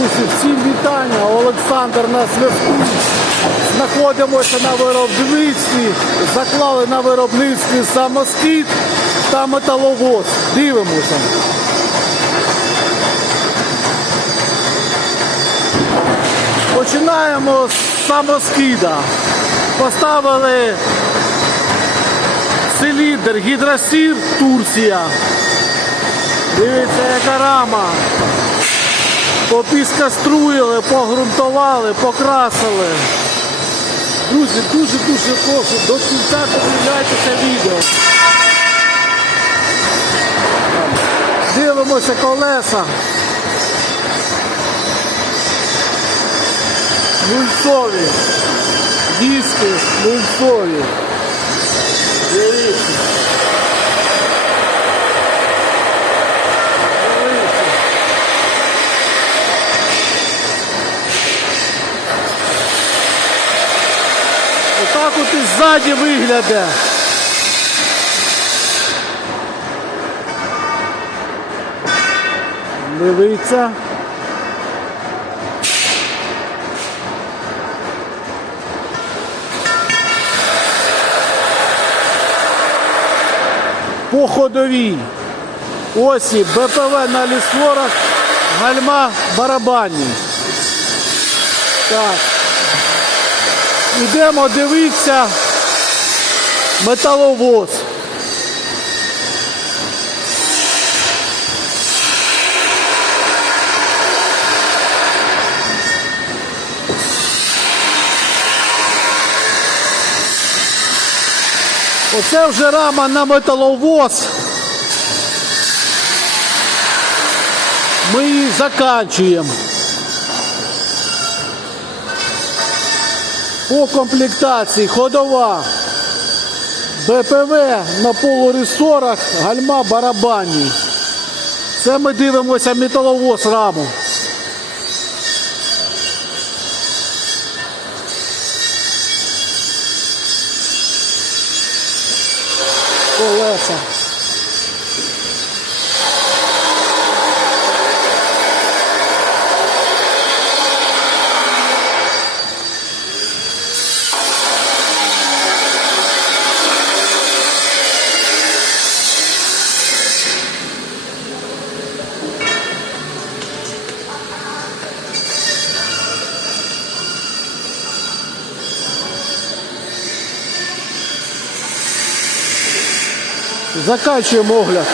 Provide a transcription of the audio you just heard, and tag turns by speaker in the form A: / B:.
A: Друзі, всім вітання. Олександр на зв'язку. Знаходимося на виробництві. Заклали на виробництві самоскид та металовоз. Дивимося. Починаємо з самоскида. Поставили циліндр гідросір Турція. Дивіться, яка рама. Попіскаструїли, погрунтували, покрасили. Друзі, дуже-дуже прошу, до кінця подивляйтеся відео. Дивимося колеса. Нульцові. Диски. Дивіться. Дивіться. Отак от і ззаді виглядає. Дивіться. По ходовій. Осі БПВ на лісворах, гальма барабанні. Так. Ідемо дивитися металовоз. Оце вже рама на металовоз. Ми її заканчуємо. По комплектації ходова. БПВ на полуресорах, гальма барабанні. Це ми дивимося металовоз раму. Колеса. Заканчуємо огляд.